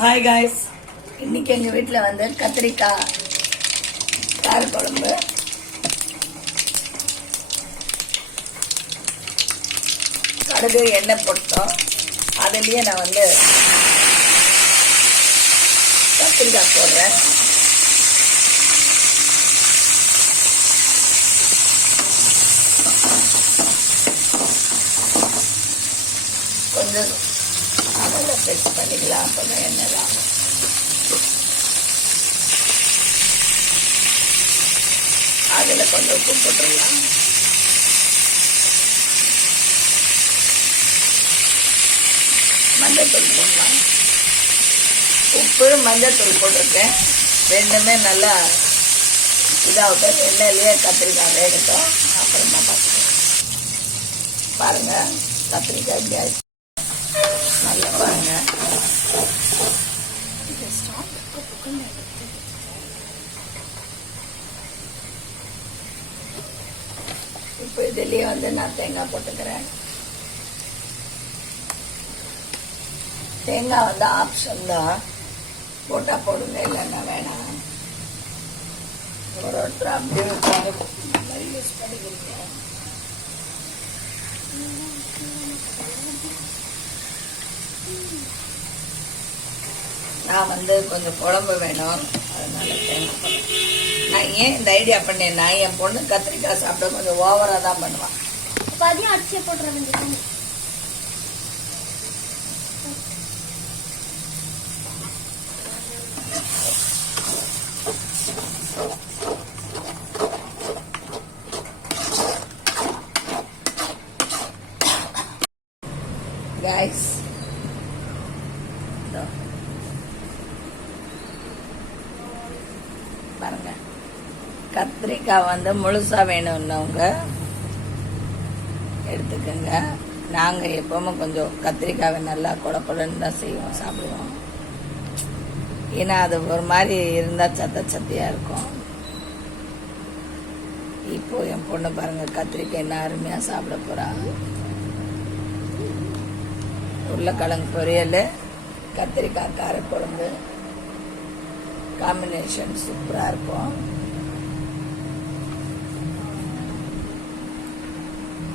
Hi guys, இன்னைக்கு எங்கள் வீட்டில் வந்து கத்திரிக்காய் காரக்குழம்பு. கடுகு எண்ணெய் போட்டோம். அதுலேயே நான் வந்து கத்திரிக்காய் போடுறேன். கொஞ்சம் அதில் ஃபிக்ஸ் பண்ணிக்கலாம். அப்போ தான் எண்ணெய் ஆகும். அதில் கொஞ்சம் உப்பு போட்டுடலாம். மஞ்சத்தூள் போடலாம். உப்பு மஞ்சத்தூள் போட்டிருக்கேன். ரெண்டுமே நல்லா இதாகட்டும். எண்ணெயிலேயே கத்திரிக்காய் வேகட்டும். அப்புறமா பார்த்துக்கலாம். பாருங்கள், கத்திரிக்காய் கேஸ் நல்லா பாருங்க. இப்போ இதுலயே வந்து நான் தேங்காய் போட்டுக்கிறேன். தேங்காய் வந்து ஆப்ஷன் தான், போட்டா போடுங்க, இல்லைன்னா வேணாம். ஒருத்தர் அப்படியே யூஸ் பண்ணிக்கிறீங்க. நான் வந்து கொஞ்சம் குழம்பு வேணும், அதனால தேங்காய். நான் ஏன் இந்த ஐடியா பண்ணேன்னா, என் பொண்ணு கத்திரிக்காய் சாப்பிட கொஞ்சம் ஓவராக தான் பண்ணுவான். அதையும் அடிச்சே போட்டுற வேண்டியது. Guys, பாருங்க, கத்திரிக்காய் வந்து முழுசா வேணும்னவங்க எடுத்துக்கோங்க. நாங்கள் எப்பவுமே கொஞ்சம் கத்திரிக்காவை நல்லா குழப்பலன்னு தான் செய்வோம், சாப்பிடுவோம். ஏன்னா அது ஒரு மாதிரி இருந்தால் சத்தையாக இருக்கும். இப்போ என் பொண்ணு பாருங்க, கத்திரிக்காய் என்ன அருமையாக சாப்பிட போறா. உருளைக்கிழங்கு பொரியல், கத்திரிக்காய் காரக்குழம்பு காம்பினேஷன் சூப்பராக இருக்கும்.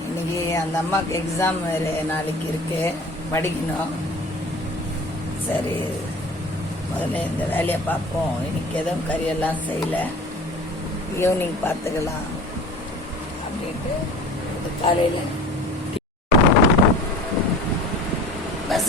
இன்னைக்கு அந்த அம்மாவுக்கு எக்ஸாம் நாளைக்கு இருக்கு, படிக்கணும். சரி, முதல்ல இந்த வேலையை பார்ப்போம். இன்னைக்கு எதுவும் கறியெல்லாம் செய்யலை, ஈவினிங் பார்த்துக்கலாம் அப்படின்ட்டு காலையில்